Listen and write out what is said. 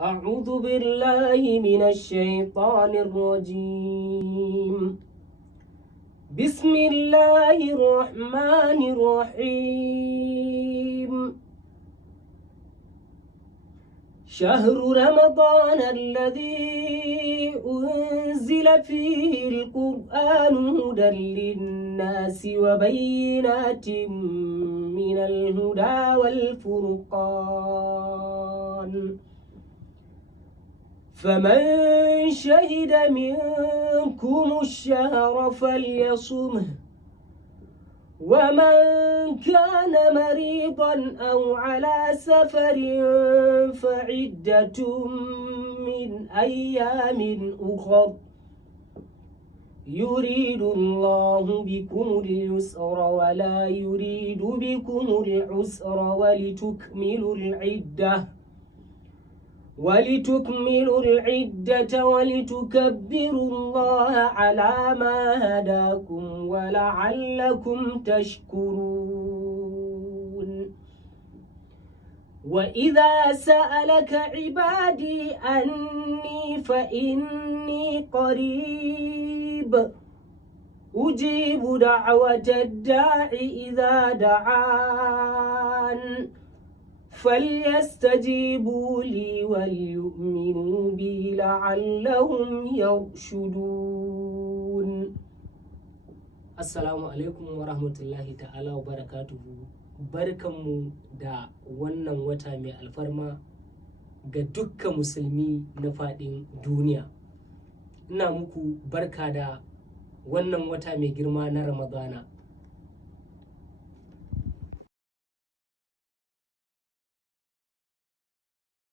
أعوذ بالله من الشيطان الرجيم. بسم الله الرحمن الرحيم. شهر رمضان الذي أنزل فيه القرآن هدى للناس وبينات من الهدى والفرقان، فمن شهد منكم الشهر فليصمه، ومن كان مريضا أو على سفر فعدة من أيام أخر، يريد الله بكم اليسر ولا يريد بكم العسر ولتكملوا العدة ولتكبروا الله على ما هداكم ولعلكم تشكرون. وإذا سألك عبادي أني فإني قريب أجيب دعوة الداع إذا دعان، فليستجيبوا لي وليؤمنوا بي لعلهم يرشدون. Assalamu alaikum wa rahmatullahi ta'ala wa barakatuhu. Barkanmu da wannan wata mai alfarma ga dukkan musulmi na faɗin duniya. Ina muku barka da wannan wata mai girma na Ramadana.